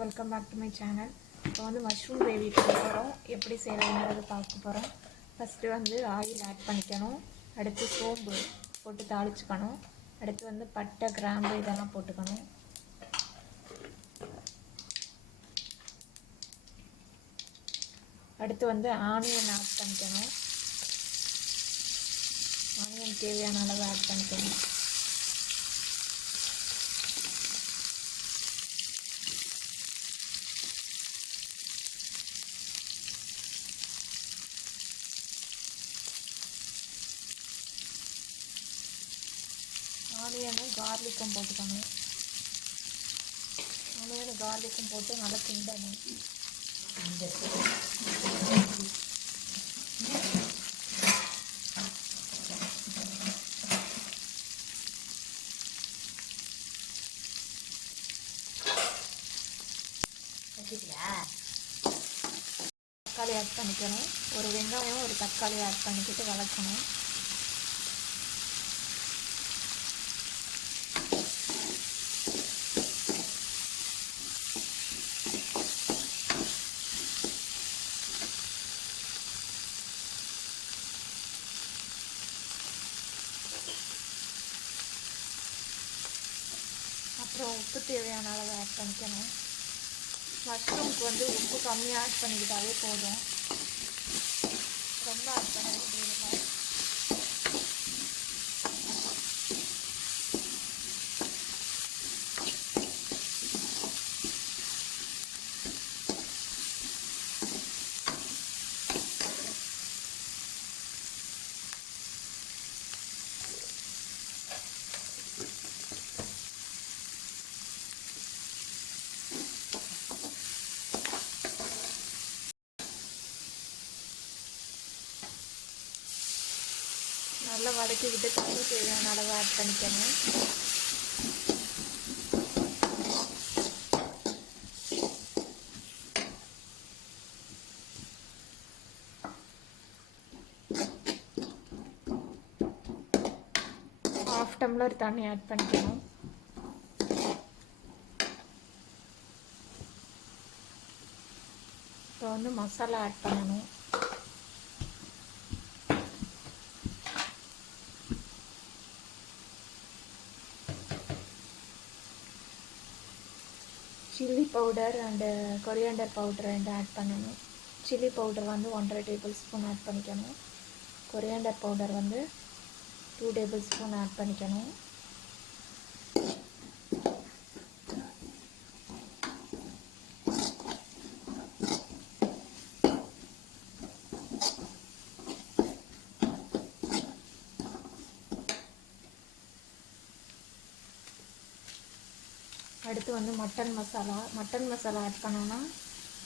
Welcome back to my channel. இப்போ வந்து mushroom gravy பண்ண போகிறோம். எப்படி செய்யறதுங்கிறது பார்க்க போகிறோம். ஃபஸ்ட்டு வந்து ஆயில் ஆட் பண்ணிக்கணும். அடுத்து சோம்பு போட்டு தாளிச்சுக்கணும். அடுத்து வந்து பட்டை கிராம்பு இதெல்லாம் போட்டுக்கணும். அடுத்து வந்து ஆனியன் ஆட் பண்ணிக்கணும். ஆனியன் தேவையான அளவு ஆட் பண்ணிக்கணும். ஆனியனும் கார்லிக்கும் போட்டுக்கணும். ஆனியனும் கார்லிக்கும் போட்டு நல்லா கிண்டணும். தக்காளி ஆட் பண்ணிக்கணும். ஒரு வெங்காயம் ஒரு தக்காளி ஆட் பண்ணிக்கிட்டு வதக்கணும். அப்புறம் உப்பு தேவையான அளவு ஆட் பண்ணிக்கணும். மஷ்ரூம்க்கு வந்து உப்பு கம்மியாக ஆட் பண்ணிக்கிட்டாவே போதும், ரொம்ப ஆட் பண்ண வேண்டியதில்லை. நல்லா வதக்கிக்கிட்டு தண்ணி தேவையான அளவு ஆட் பண்ணிக்கணும். ½ டம்ளர் தண்ணி ஆட் பண்ணிக்கணும். இப்போ வந்து மசாலா ஆட் பண்ணணும். Chilli powder and coriander powder ரெண்டு ஆட் பண்ணணும். சில்லி பவுடர் வந்து 1½ டேபிள் ஸ்பூன் ஆட் பண்ணிக்கணும். கொரியாண்டர் பவுடர் வந்து 2 டேபிள் ஸ்பூன் ஆட் பண்ணிக்கணும். அடுத்து வந்து மட்டன் மசாலா ஆட் பண்ணோன்னா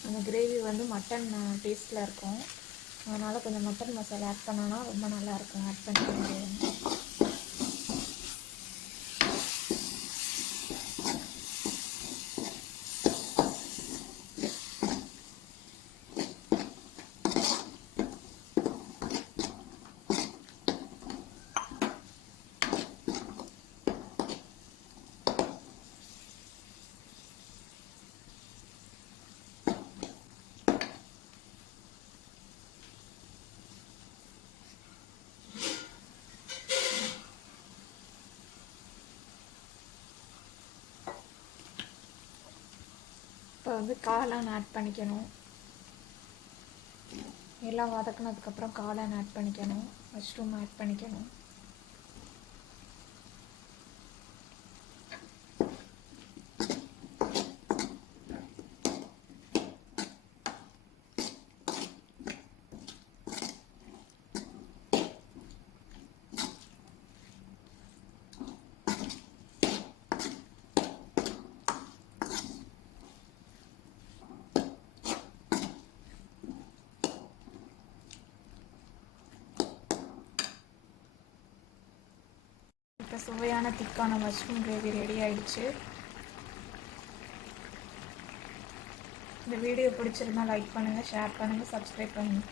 அந்த கிரேவி வந்து மட்டன் டேஸ்ட்டில் இருக்கும். அதனால் கொஞ்சம் மட்டன் மசாலா ஆட் பண்ணோன்னா ரொம்ப நல்லாயிருக்கும். ஆட் பண்ணிக்க வேண்டியது. இப்போ வந்து காளான் ஆட் பண்ணிக்கணும். எல்லாம் வதக்கினதுக்கப்புறம் காளான் ஆட் பண்ணிக்கணும். மஷ்ரூம் ஆட் பண்ணிக்கணும். இப்போ சுவையான திக்கான மஷ்ரூம் கிரேவி ரெடி ஆயிடுச்சு. இந்த வீடியோ பிடிச்சிருந்தா லைக் பண்ணுங்கள், ஷேர் பண்ணுங்கள், சப்ஸ்கிரைப் பண்ணுங்கள்.